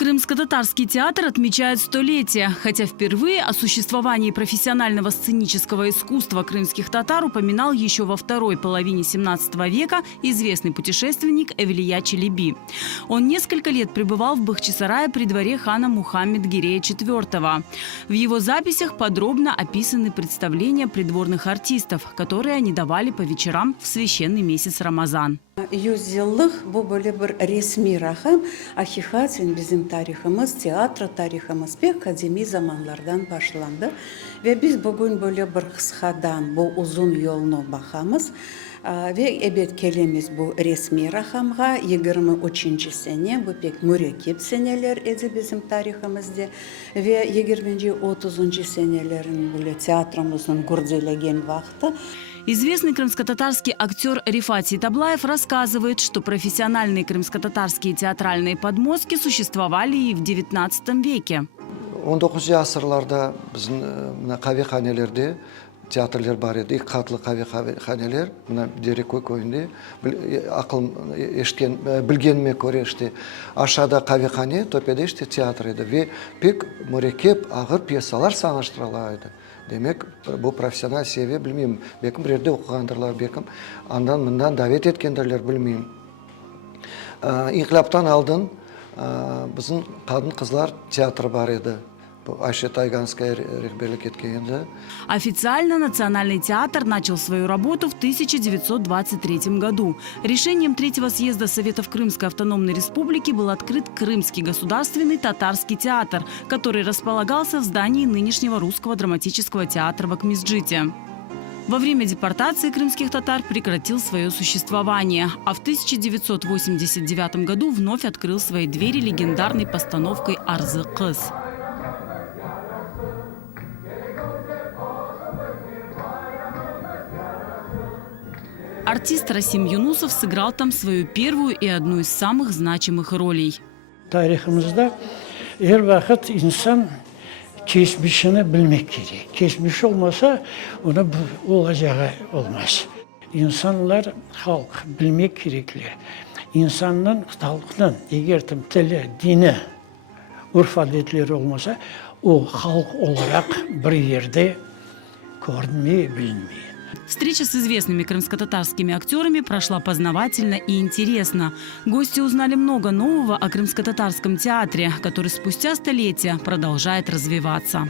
Крымско-татарский театр отмечает столетие, хотя впервые о существовании профессионального сценического искусства крымских татар упоминал еще во второй половине 17 века известный путешественник Эвлия Челеби. Он несколько лет пребывал в Бахчисарае при дворе хана Мухаммед-Гирея IV. В его записях подробно описаны представления придворных артистов, которые они давали по вечерам в священный месяц Рамазан. Yüzyıllık bu böyle bir resmi rakam. Hakikaten bizim tarihimiz, tiyatro tarihimiz pek kadimi zamanlardan başlandı. Ve biz bugün böyle bir kısadan bu uzun yolunu bakamız. Ve evet kelimiz bu resmi rakamga 23. sene, bu pek mürekkep seneler edi bizim tarihimizde. Ve 20. 30. senelerin böyle tiyatromuzun gurdelegen vakti. Известный крымско-татарский актер Рифати Таблаев рассказывает, что профессиональные крымско-татарские театральные подмостки существовали и в XIX веке. 19 asırlarda bizim kahvehanelerde tiyatrolar var idi. İlk katlı kahvehaneler, buna Dereköy köyünde, akıl eşitken, bilgenime göre işte aşağıda kahvehane, tepede işte tiyatroydu ve pek mürekkep ağır piyesalar sanaştırılardı. Demek bu profesyonel seviye bilmeyeyim. Belki bir yerde okuyandırlar, belki andan bundan davet etkendirler bilmeyeyim. İnkılaptan aldın, bizim kadın kızlar tiyatrı var idi. Ayşe Тайганская рehberlik etkende. Официально Национальный театр начал свою работу в 1923 году. Решением Третьего съезда Советов Крымской автономной республики был открыт Крымский государственный татарский театр, который располагался в здании нынешнего Русского драматического театра в Акмесджите. Во время депортации крымских татар прекратил свое существование, а в 1989 году вновь открыл свои двери легендарной постановкой «Арзы Кыз». Артист Расим Юнусов сыграл там свою первую и одну из самых значимых ролей. Tarihimizde her vakit insan geçmişini bilmek gerek. Geçmiş olmasa ona olacağı olmaz. İnsanlar, halk bilmek gerekli. İnsanın, halkın eğer tili, dini, urf adetleri olmasa o halk olarak bir yerde görünmeyi bilmeyi. Встреча с известными крымско-татарскими актерами прошла познавательно и интересно. Гости узнали много нового о крымско-татарском театре, который спустя столетия продолжает развиваться.